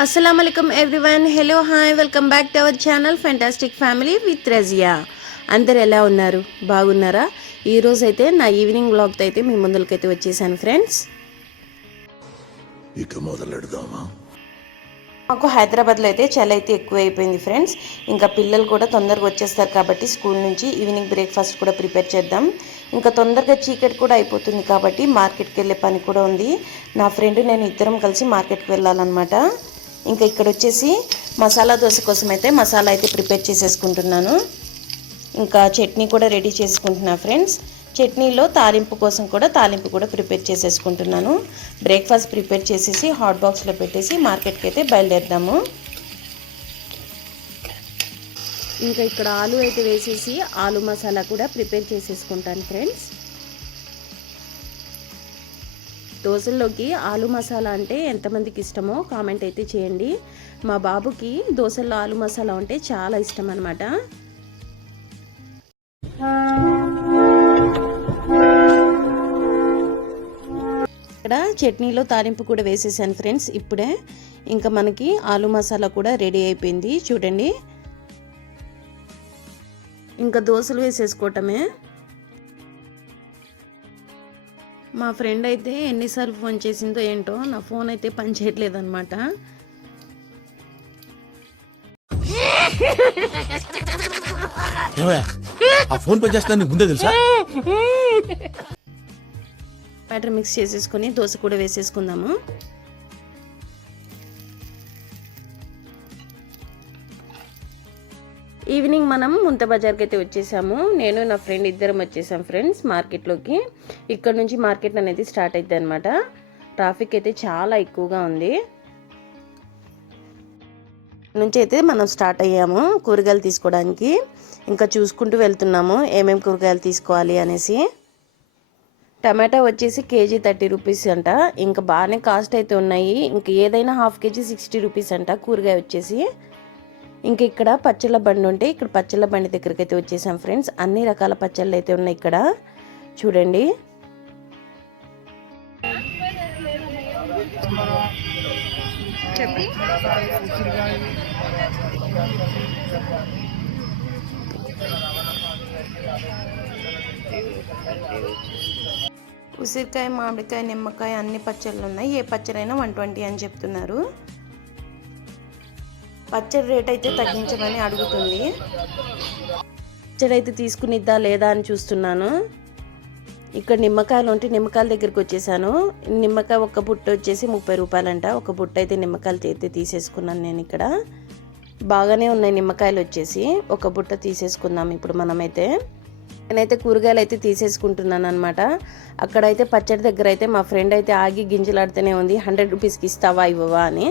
Assalamualaikum everyone. Hello, hi, welcome back to our channel Fantastic Family with Razia. అందరు ఎలా ఉన్నారు? బాగున్నారా? ఈ రోజు అయితే నా ఈవినింగ్ వ్లాగ్ తో అయితే మీ ముందులకైతే వచ్చేసాను ఫ్రెండ్స్. ఇక మొదలెడదామా? మాకు హైదరాబాద్లో అయితే చలి అయితే ఎక్కువ అయిపోయింది ఫ్రెండ్స్. ఇంకా పిల్లలు కూడా తొందరగా వచ్చేస్తారు కాబట్టి స్కూల్ నుంచి ఈవినింగ్ బ్రేక్ఫాస్ట్ కూడా ప్రిపేర్ చేద్దాం. ఇంకా తొందరగా చీకటి కూడా అయిపోతుంది కాబట్టి మార్కెట్కి వెళ్ళే పని కూడా ఉంది. నా ఫ్రెండ్ నేను ఇద్దరం కలిసి మార్కెట్కి వెళ్ళాలన్నమాట. ఇంకా ఇక్కడ వచ్చేసి మసాలా దోశ కోసం అయితే మసాలా అయితే ప్రిపేర్ చేసేసుకుంటున్నాను. ఇంకా చట్నీ కూడా రెడీ చేసుకుంటున్నా ఫ్రెండ్స్. చట్నీలో తాలింపు కోసం కూడా తాలింపు కూడా ప్రిపేర్ చేసేసుకుంటున్నాను. బ్రేక్ఫాస్ట్ ప్రిపేర్ చేసేసి హాట్ బాక్స్లో పెట్టేసి మార్కెట్కి అయితే బయలుదేరదాము. ఇంకా ఇక్కడ ఆలు అయితే వేసేసి ఆలు మసాలా కూడా ప్రిపేర్ చేసేసుకుంటాను ఫ్రెండ్స్. దోశల్లోకి ఆలు మసాలా అంటే ఎంతమందికి ఇష్టమో కామెంట్ అయితే చేయండి. మా బాబుకి దోశల్లో ఆలు మసాలా అంటే చాలా ఇష్టం అన్నమాట. ఇక్కడ చట్నీలో తాలింపు కూడా వేసేసాను ఫ్రెండ్స్ ఇప్పుడే. ఇంకా మనకి ఆలు మసాలా కూడా రెడీ అయిపోయింది చూడండి. ఇంకా దోశలు వేసేసుకోవటమే. మా ఫ్రెండ్ అయితే ఎన్నిసార్లు ఫోన్ చేసిందో ఏంటో, నా ఫోన్ అయితే పని చేయట్లేదు అనమాట. బ్యాటర్ మిక్స్ చేసేసుకొని దోశ కూడా వేసేసుకుందాము. ఈవినింగ్ మనం ముంత బజార్కి అయితే వచ్చేసాము. నేను నా ఫ్రెండ్ ఇద్దరం వచ్చేసాం ఫ్రెండ్స్ మార్కెట్లోకి. ఇక్కడ నుంచి మార్కెట్ అనేది స్టార్ట్ అవుతుంది అనమాట. ట్రాఫిక్ అయితే చాలా ఎక్కువగా ఉంది. నుంచి అయితే మనం స్టార్ట్ అయ్యాము కూరగాయలు తీసుకోవడానికి. ఇంకా చూసుకుంటూ వెళ్తున్నాము ఏమేమి కూరగాయలు తీసుకోవాలి అనేసి. టమాటా వచ్చేసి కేజీ 30 రూపీస్ అంట. ఇంకా బాగానే కాస్ట్ అయితే ఉన్నాయి. ఇంకా ఏదైనా హాఫ్ కేజీ 60 రూపీస్ అంట కూరగాయ వచ్చేసి. ఇంకా ఇక్కడ పచ్చళ్ళ బండి ఉంటే ఇక్కడ పచ్చళ్ళ బండి దగ్గరికి అయితే వచ్చేసాం ఫ్రెండ్స్. అన్ని రకాల పచ్చళ్ళు అయితే ఉన్నాయి ఇక్కడ చూడండి. ఉసిరికాయ, మామిడికాయ, నిమ్మకాయ అన్ని పచ్చళ్ళు ఉన్నాయి. ఏ పచ్చడైనా 120 అని చెప్తున్నారు. పచ్చడి రేట్ అయితే తగ్గించమని అడుగుతుంది. పచ్చడి అయితే తీసుకునిద్దా లేదా అని చూస్తున్నాను. ఇక్కడ నిమ్మకాయలు ఉంటే నిమ్మకాయల దగ్గరికి వచ్చేసాను. నిమ్మకాయ ఒక బుట్ట వచ్చేసి 30 రూపాయలంట. ఒక బుట్ట అయితే నిమ్మకాయలు అయితే తీసేసుకున్నాను నేను ఇక్కడ. బాగానే ఉన్నాయి నిమ్మకాయలు వచ్చేసి. ఒక బుట్ట తీసేసుకుందాం ఇప్పుడు మనమైతే. నేనైతే కూరగాయలు అయితే తీసేసుకుంటున్నాను అనమాట. అక్కడైతే పచ్చడి దగ్గర అయితే మా ఫ్రెండ్ అయితే ఆగి గింజలాడుతూనే ఉంది. 100 రూపీస్కి ఇస్తావా ఇవ్వవా అని.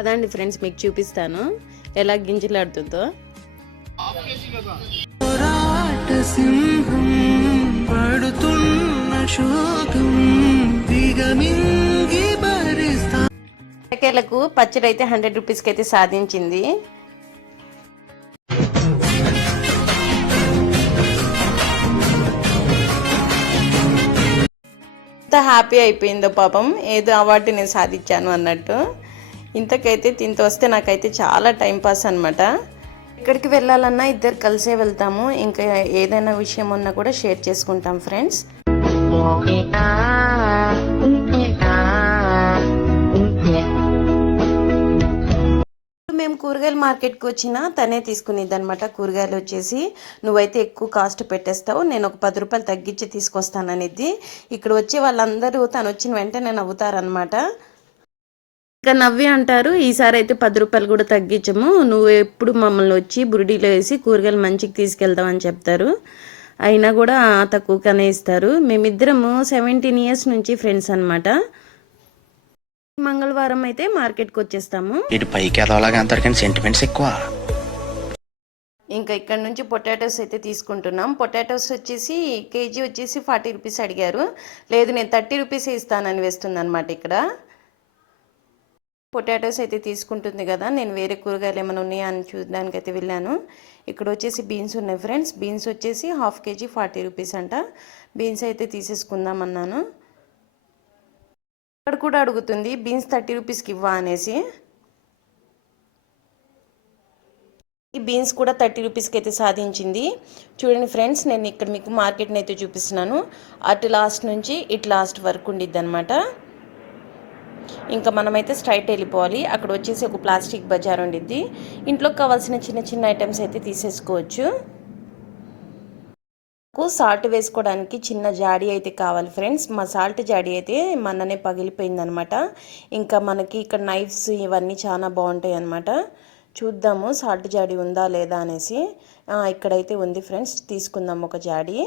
అదండి ఫ్రెండ్స్ మీకు చూపిస్తాను ఎలా గింజలాడుతుందో. కూరగాయలకు పచ్చడి అయితే 100 రూపీస్కి అయితే సాధించింది. ఎంత హ్యాపీ అయిపోయిందో పాపం, ఏదో అవార్డు నేను సాధించాను అన్నట్టు. ఇంతకైతే తింటూ వస్తే నాకైతే చాలా టైంపాస్ అనమాట. ఎక్కడికి వెళ్ళాలన్నా ఇద్దరు కలిసే వెళ్తాము. ఇంకా ఏదైనా విషయం ఉన్నా కూడా షేర్ చేసుకుంటాం ఫ్రెండ్స్. మేము కూరగాయల మార్కెట్కి వచ్చినా తనే తీసుకునేది అనమాట. కూరగాయలు వచ్చేసి నువ్వైతే ఎక్కువ కాస్ట్ పెట్టేస్తావు, నేను ఒక 10 రూపాయలు తగ్గించి తీసుకొస్తాననేది. ఇక్కడ వచ్చే వాళ్ళందరూ తను వచ్చిన వెంటనే నవ్వుతారనమాట. ఇంకా నవ్వి అంటారు, ఈసారి అయితే 10 రూపాయలు కూడా తగ్గించము, నువ్వు ఎప్పుడు మమ్మల్ని వచ్చి బురిడీలో వేసి కూరగాయలు మంచికి తీసుకెళ్తామని చెప్తారు. అయినా కూడా తక్కువగానే ఇస్తారు. మేమిద్దరము 17 ఇయర్స్ నుంచి ఫ్రెండ్స్ అనమాట. మంగళవారం అయితే మార్కెట్కి వచ్చేస్తాము. ఇంకా ఇక్కడ నుంచి పొటాటోస్ అయితే తీసుకుంటున్నాం. పొటాటోస్ వచ్చేసి కేజీ వచ్చేసి 40 రూపీస్ అడిగారు. లేదు నేను 30 రూపీసే ఇస్తానని వేస్తుంది అనమాట. ఇక్కడ పొటాటోస్ అయితే తీసుకుంటుంది కదా, నేను వేరే కూరగాయలు ఏమైనా ఉన్నాయా అని చూడడానికి అయితే వెళ్ళాను. ఇక్కడ వచ్చేసి బీన్స్ ఉన్నాయి ఫ్రెండ్స్. బీన్స్ వచ్చేసి హాఫ్ కేజీ 40 రూపీస్ అంట. బీన్స్ అయితే తీసేసుకుందాం అన్నాను. ఇక్కడ కూడా అడుగుతుంది బీన్స్ 30 రూపీస్కి ఇవ్వా అనేసి. ఈ బీన్స్ కూడా 30 రూపీస్కి అయితే సాధించింది. చూడండి ఫ్రెండ్స్, నేను ఇక్కడ మీకు మార్కెట్ని అయితే చూపిస్తున్నాను. అటు లాస్ట్ నుంచి ఇటు లాస్ట్ వరకు ఉండిద్ది అనమాట. ఇంకా మనమైతే స్ట్రైట్ వెళ్ళిపోవాలి. అక్కడ వచ్చేసి ఒక ప్లాస్టిక్ బజార్ ఉండిద్ది. ఇంట్లోకి కావాల్సిన చిన్న చిన్న ఐటమ్స్ అయితే తీసేసుకోవచ్చు. సాల్ట్ వేసుకోవడానికి చిన్న జాడీ అయితే కావాలి ఫ్రెండ్స్. మా సాల్ట్ జాడీ అయితే మొన్ననే పగిలిపోయిందనమాట. ఇంకా మనకి ఇక్కడ నైఫ్స్ ఇవన్నీ చాలా బాగుంటాయి అన్నమాట. చూద్దాము సాల్ట్ జాడీ ఉందా లేదా అనేసి. ఇక్కడైతే ఉంది ఫ్రెండ్స్, తీసుకుందాం ఒక జాడీ.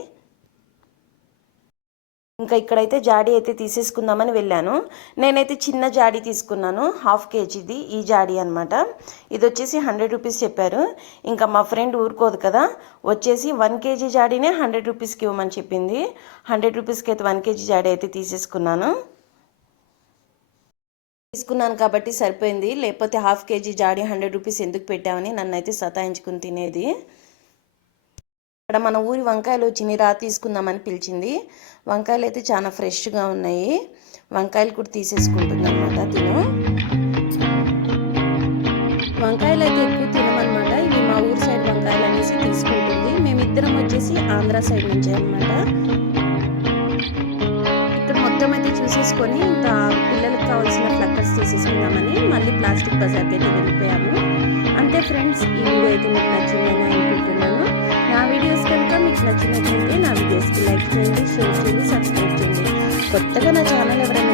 ఇంకా ఇక్కడైతే జాడీ అయితే తీసేసుకుందామని వెళ్ళాను. నేనైతే చిన్న జాడీ తీసుకున్నాను, 1/2 kgది ఈ జాడీ అనమాట. ఇది వచ్చేసి 100 రూపీస్ చెప్పారు. ఇంకా మా ఫ్రెండ్ ఊరుకోదు కదా, వచ్చేసి 1 kg జాడీనే 100 రూపీస్కి ఇవ్వమని చెప్పింది. 100 రూపీస్కి అయితే 1 kg జాడీ అయితే తీసేసుకున్నాను కాబట్టి సరిపోయింది. లేకపోతే 1/2 kg జాడీ 100 రూపీస్ ఎందుకు పెట్టామని నన్ను అయితే సతాయించుకుని తినేది. ఇక్కడ మన ఊరి వంకాయలు వచ్చి రా తీసుకుందామని పిలిచింది. వంకాయలు అయితే చాలా ఫ్రెష్గా ఉన్నాయి. వంకాయలు కూడా తీసేసుకుంటుంది అనమాట తిను. వంకాయలు అయితే ఎక్కువ తినమన్నమాట. ఇవి మా ఊరు సైడ్ వంకాయలు అనేసి తీసుకుంటుంది. మేమిద్దరం వచ్చేసి ఆంధ్ర సైడ్ నుంచే అనమాట. ఇక్కడ మొత్తం అయితే చూసేసుకొని ఇంకా పిల్లలకు కావాల్సిన ఫ్లక్కర్స్ తీసేసుకుందామని మళ్ళీ ప్లాస్టిక్ బజార్కి అయితే వెళ్ళిపోయాము. అంతే ఫ్రెండ్స్, ఈ వీడియో అయితే మీకు నచ్చిందని అనుకుంటున్నాను. నా వీడియోస్ కనుక మీకు నచ్చినట్లయితే నా వీడియోస్కి లైక్ చేయండి, షేర్ చేయండి, సబ్స్క్రైబ్ చేయండి. కొత్తగా నా ఛానల్ ఎవరైనా